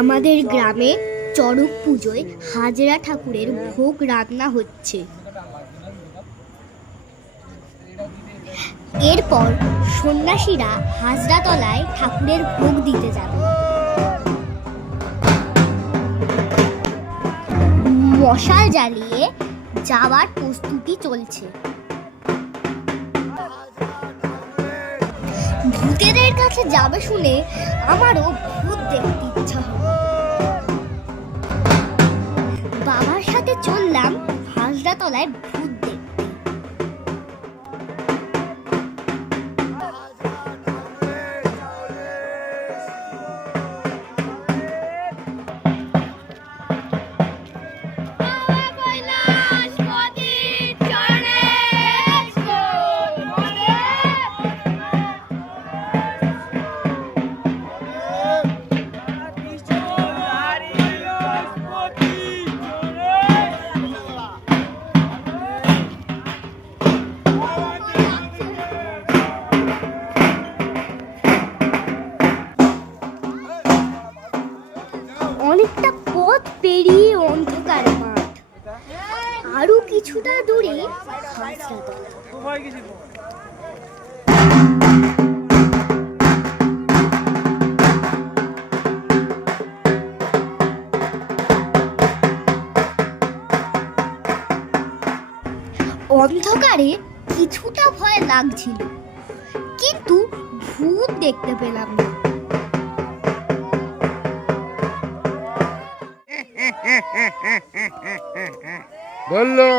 আমাদের গ্রামে চড়ক পুজোয় হাজরা ঠাকুরের ভোগ রান্না হচ্ছে। এরপর সন্ন্যাসীরা হাজরাতলায় ঠাকুরের ভোগ দিতে যাবে। মশাল জ্বালিয়ে যাওয়ার প্রস্তুতি চলছে। ভূতেদের কাছে যাবে শুনে আমারও ভূত দেখতে ইচ্ছা হলো। বাবার সাথে চললাম হাজরাতলায় ভূত দেখতে। অনেকটা পথ পেরিয়ে অন্ধকার মাঠ, আরো কিছুটা দূরে হাজরাতলা। অন্ধকারে কিছুটা ভয় লাগছিল, কিন্তু ভূত দেখতে পেলাম না। বললো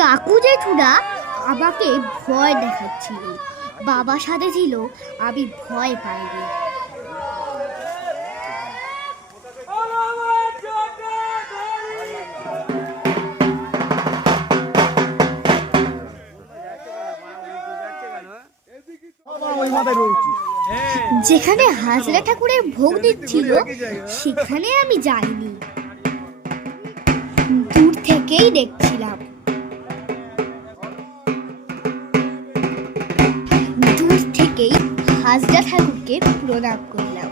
কাকু জেঠুরা আমাকে ভয় দেখাচ্ছিল, বাবা সাথে ছিল, আমি ভয় পাইনি। যেখানে হাজরা ঠাকুরের ভোগ দিচ্ছিল সেখানে আমি যাইনি, দূর থেকেই দেখছিলাম। দূর থেকেই হাজরা ঠাকুরকে প্রণাম করলাম।